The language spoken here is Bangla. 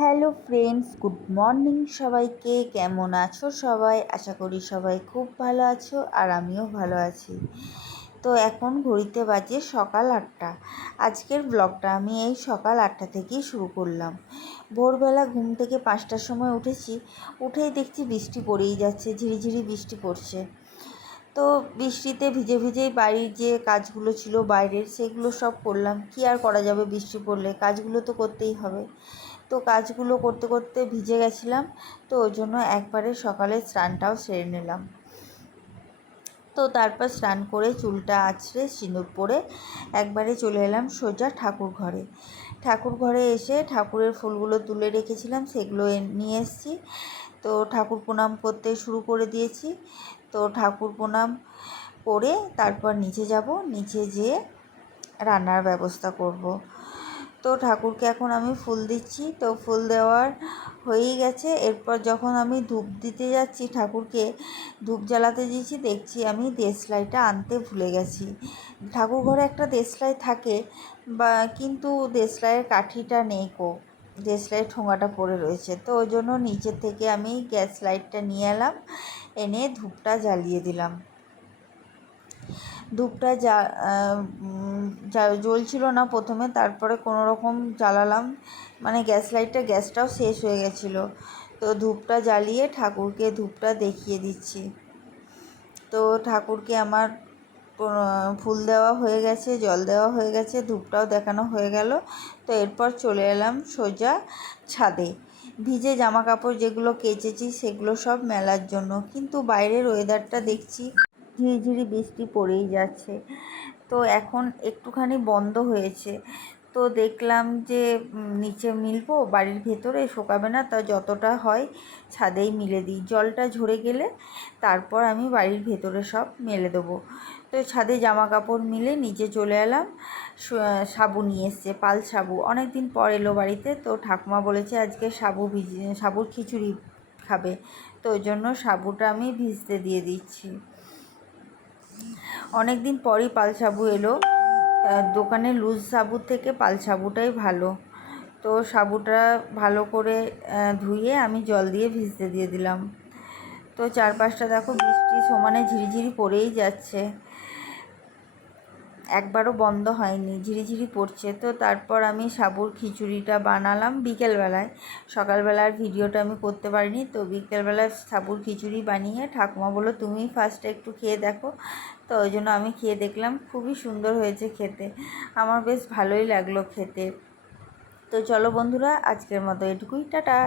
হ্যালো ফ্রেন্ডস, গুড মর্নিং সবাইকে। কেমন আছো সবাই? আশা করি সবাই খুব ভালো আছো, আর আমিও ভালো আছি। তো এখন ঘড়িতে বাজে সকাল 8টা। আজকের ব্লগটা আমি এই সকাল 8টা থেকেই শুরু করলাম। ভোরবেলা ঘুম থেকে 5টার সময় উঠেছি, উঠেই দেখছি বৃষ্টি পড়েই যাচ্ছে, ঝিরিঝিরি বৃষ্টি পড়ছে। তো বৃষ্টিতে ভিজে ভিজেই বাড়ির যে কাজগুলো ছিল বাইরের, সেগুলো সব করলাম। কি আর করা যাবে, বৃষ্টি পড়লে কাজগুলো তো করতেই হবে। তো কাজগুলো করতে করতে ভিজে গেছিলাম, তো ওই জন্য একবারে সকালে স্নানটাও সেরে নিলাম। তো তারপর স্নান করে চুলটা আঁচড়ে সিঁদুর পরে একবারে চলে এলাম সোজা ঠাকুর ঘরে। ঠাকুর ঘরে এসে ঠাকুরের ফুলগুলো তুলে রেখেছিলাম, সেগুলো নিয়ে এসেছি। তো ঠাকুর প্রণাম করতে শুরু করে দিয়েছি। তো ঠাকুর প্রণাম করে তারপর নিচে যাব, নিচে যেয়ে রান্নার ব্যবস্থা করব। তো ঠাকুরকে এখন আমি ফুল দিচ্ছি, তো ফুল দেওয়ার হয়েই গেছে। এরপর যখন আমি ধূপ দিতে যাচ্ছি, ঠাকুরকে ধূপ জ্বালাতে দিয়েছি, দেখছি আমি দেশলাইটা আনতে ভুলে গেছি। ঠাকুর ঘরে একটা দেশলাই থাকে, কিন্তু দেশলাইয়ের কাঠিটা নেই, দেশলাইয়ের ঠোঙাটা পড়ে রয়েছে। তো ওই জন্য নিচের থেকে আমি গ্যাস লাইটটা নিয়ে এলাম, এনে ধূপটা জ্বালিয়ে দিলাম। ধূপটা জ্বলছিল না প্রথমে, তারপরে কোনো রকম জ্বালালাম, মানে গ্যাসটাও শেষ হয়ে গেছিলো। তো ধূপটা জ্বালিয়ে ঠাকুরকে ধূপটা দেখিয়ে দিচ্ছি। তো ঠাকুরকে আমার ফুল দেওয়া হয়ে গেছে, জল দেওয়া হয়ে গেছে, ধূপটাও দেখানো হয়ে গেল। তো এরপর চলে এলাম সোজা ছাদে। ভিজে জামা কাপড় যেগুলো কেচেছি সেগুলো সব মেলার জন্য, কিন্তু বাইরের ওয়েদারটা দেখছি ঝিরিঝিরি বৃষ্টি পড়েই যাচ্ছে। তো এখন একটুখানি বন্ধ হয়েছে। তো দেখলাম যে নিচে মিলবো, বাড়ির ভেতরে শোকাবে না, তা যতটা হয় ছাদেই মিলে দিই। জলটা ঝরে গেলে তারপর আমি বাড়ির ভেতরে সব মেলে দেবো। তো ছাদে জামা কাপড় মিলে নিচে চলে এলাম। সাবু নিয়ে এসছে, পাল সাবু, অনেক দিন পর এলো বাড়িতে। তো ঠাকুমা বলেছে আজকে সাবুর খিচুড়ি খাবে, তো ওই জন্য সাবুটা আমি ভিজতে দিয়ে দিচ্ছি। অনেক দিন পরই পাল সাবু এলো। দোকানে লুজ সাবুর থেকে পাল সাবুটাই ভালো। তো সাবুটা ভালো করে ধুয়ে আমি জল দিয়ে ভিজতে দিয়ে দিলাম। তো চারপাশটা দেখো বৃষ্টি সমানে ঝিরিঝিরি পড়েই যাচ্ছে, একবারও বন্ধ হয়নি, ঝিরিঝিরি পড়ছে। তো তারপর আমি সাবুর খিচুড়িটা বানালাম বিকেলবেলায়। সকালবেলার ভিডিওটা আমি করতে পারিনি, তো বিকেলবেলায় সাবুর খিচুড়ি বানিয়ে ঠাকুমা বললো তুমি ফার্স্টে একটু খেয়ে দেখো। তো ওই জন্য আমি খেয়ে দেখলাম, খুবই সুন্দর হয়েছে খেতে, আমার বেশ ভালোই লাগলো খেতে। তো চলো বন্ধুরা, আজকের মতো এটুকুই, টাটা।